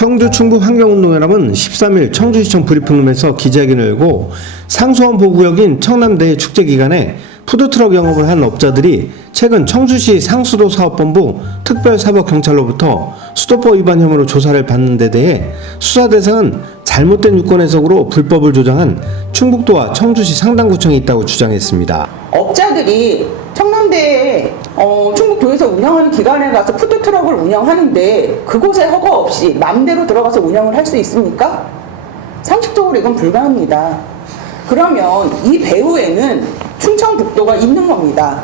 청주 충북환경운동연합은 13일 청주시청 브리핑룸에서 기자회견을 열고 상수원 보호구역인 청남대의 축제기간에 푸드트럭 영업을 한 업자들이 최근 청주시 상수도 사업본부 특별사법경찰로부터 수도법 위반 혐의로 조사를 받는 데 대해 수사 대상은 잘못된 유권 해석으로 불법을 조장한 충북도와 청주시 상당구청이 있다고 주장했습니다. 업자들이 청남대에 충북도에서 운영하는 기관에 가서 푸드트럭을 운영하는데 그곳에 허가 없이 마음대로 들어가서 운영을 할 수 있습니까? 상식적으로 이건 불가합니다. 그러면 이 배후에는 충청북도가 있는 겁니다.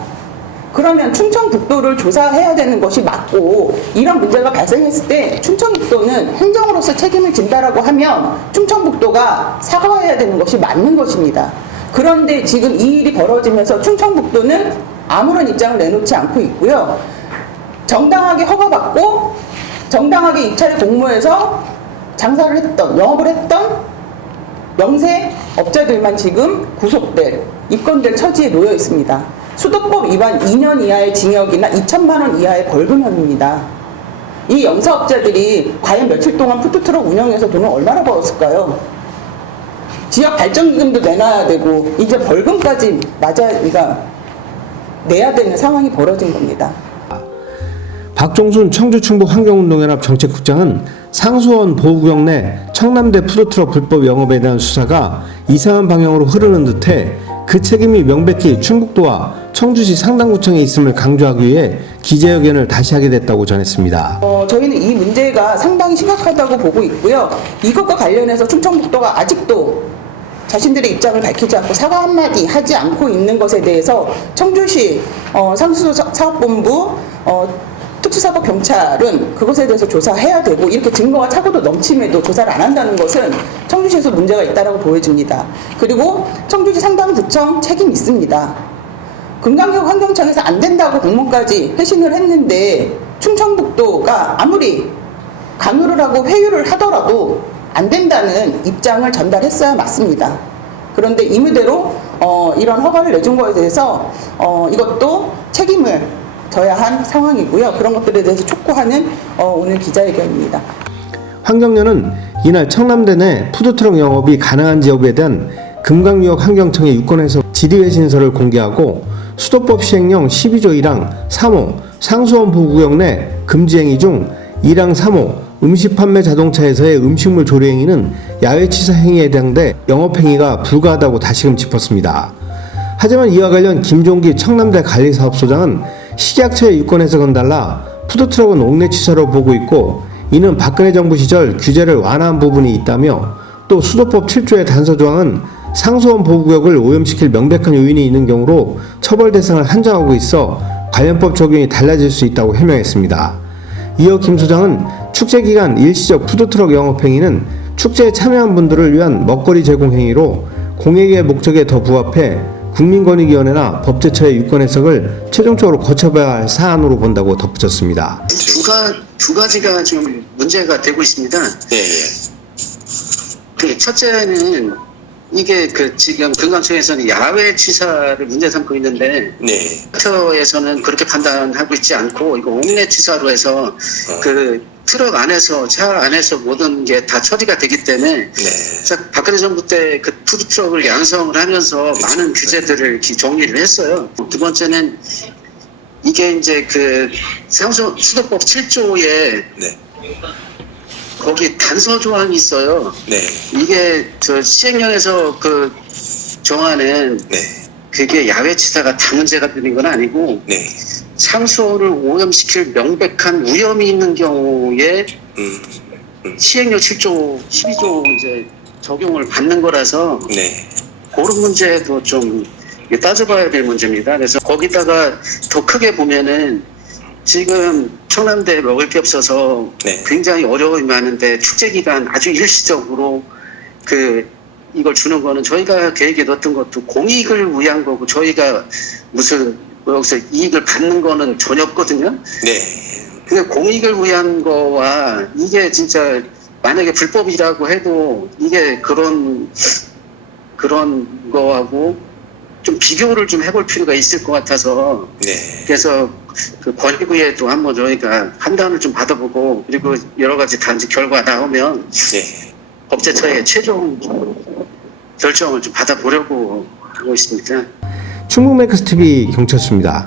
그러면 충청북도를 조사해야 되는 것이 맞고, 이런 문제가 발생했을 때 충청북도는 행정으로서 책임을 진다라고 하면 충청북도가 사과해야 되는 것이 맞는 것입니다. 그런데 지금 이 일이 벌어지면서 충청북도는 아무런 입장을 내놓지 않고 있고요. 정당하게 허가받고 정당하게 입찰에 공모해서 장사를 했던, 영업을 했던 명세 업자들만 지금 구속될, 입건될 처지에 놓여 있습니다. 수도법 위반 2년 이하의 징역이나 2천만 원 이하의 벌금형입니다. 이 영사업자들이 과연 며칠 동안 푸드트럭 운영해서 돈을 얼마나 벌었을까요? 지역 발전기금도 내놔야 되고 이제 벌금까지 내야 되는 상황이 벌어진 겁니다. 박종순 청주충북환경운동연합 정책국장은 상수원 보호구역 내 청남대 푸드트럭 불법 영업에 대한 수사가 이상한 방향으로 흐르는 듯해 그 책임이 명백히 충북도와 청주시 상당구청에 있음을 강조하기 위해 기자회견을 다시 하게 됐다고 전했습니다. 저희는 이 문제가 상당히 심각하다고 보고 있고요. 이것과 관련해서 충청북도가 아직도 자신들의 입장을 밝히지 않고 사과 한마디 하지 않고 있는 것에 대해서 청주시 상수도 사업본부 특수사법경찰은 그것에 대해서 조사해야 되고, 이렇게 증거가 차고도 넘침에도 조사를 안 한다는 것은 청주시에서 문제가 있다고 보여집니다. 그리고 청주시 상당구청 책임 있습니다. 금강역 환경청에서 안 된다고 공문까지 회신을 했는데 충청북도가 아무리 강요를 하고 회유를 하더라도 안 된다는 입장을 전달했어야 맞습니다. 그런데 임의대로 이런 허가를 내준 것에 대해서 이것도 책임을 져야 한 상황이고요. 그런 것들에 대해서 촉구하는 오늘 기자회견입니다. 환경연은 이날 청남대 내 푸드트럭 영업이 가능한지 여부에 대한 금강유역 환경청의 유권해석 질의회신서를 공개하고 수도법 시행령 12조 1항 3호 상수원 보호구역 내 금지행위 중 1항 3호 음식 판매 자동차에서의 음식물 조리 행위는 야외치사 행위에 해당돼 영업행위가 불가하다고 다시금 짚었습니다. 하지만 이와 관련 김종기 청남대 관리사업소장은 식약처의 유권 해석은 달라 푸드트럭은 옥내 취사로 보고 있고, 이는 박근혜 정부 시절 규제를 완화한 부분이 있다며, 또 수도법 7조의 단서조항은 상수원 보호구역을 오염시킬 명백한 요인이 있는 경우로 처벌 대상을 한정하고 있어 관련법 적용이 달라질 수 있다고 해명했습니다. 이어 김 소장은 축제기간 일시적 푸드트럭 영업행위는 축제에 참여한 분들을 위한 먹거리 제공 행위로 공익의 목적에 더 부합해 국민권익위원회나 법제처의 유권 해석을 최종적으로 거쳐봐야 할 사안으로 본다고 덧붙였습니다. 두 가지가 좀 문제가 되고 있습니다. 첫째는 이게 지금 금강청에서는 야외 취사를 문제 삼고 있는데, 처에서는 그렇게 판단하고 있지 않고 이거 옥내 취사로 해서 트럭 안에서, 차 안에서 모든 게 다 처리가 되기 때문에 박근혜 정부 때 그 푸드트럭을 양성을 하면서 많은 규제들을 정리를 했어요. 두 번째는 이게 이제 수도법 7조에 거기 단서 조항이 있어요. 이게 시행령에서 정하는 그게 야외치사가 다 문제가 되는 건 아니고, 상수원을 오염시킬 명백한 위험이 있는 경우에 시행령 7조, 12조 이제 적용을 받는 거라서 그런 문제도 좀 따져봐야 될 문제입니다. 그래서 거기다가 더 크게 보면은 지금 청남대에 먹을 게 없어서 굉장히 어려움이 많은데 축제 기간 아주 일시적으로 이걸 주는 거는 저희가 계획에 넣었던 것도 공익을 위한 거고, 저희가 무슨 여기서 이익을 받는 거는 전혀 없거든요. 근데 공익을 위한 거와 이게 진짜 만약에 불법이라고 해도 이게 그런 거하고 좀 비교를 좀 해볼 필요가 있을 것 같아서 그래서 그 권익위에도 한번 저희가 판단을 좀 받아보고 그리고 여러 가지 단지 결과 나오면 법제처의 최종 결정을 좀 받아보려고 하고 있습니다. 충북 맥커스 TV 경찰수입니다.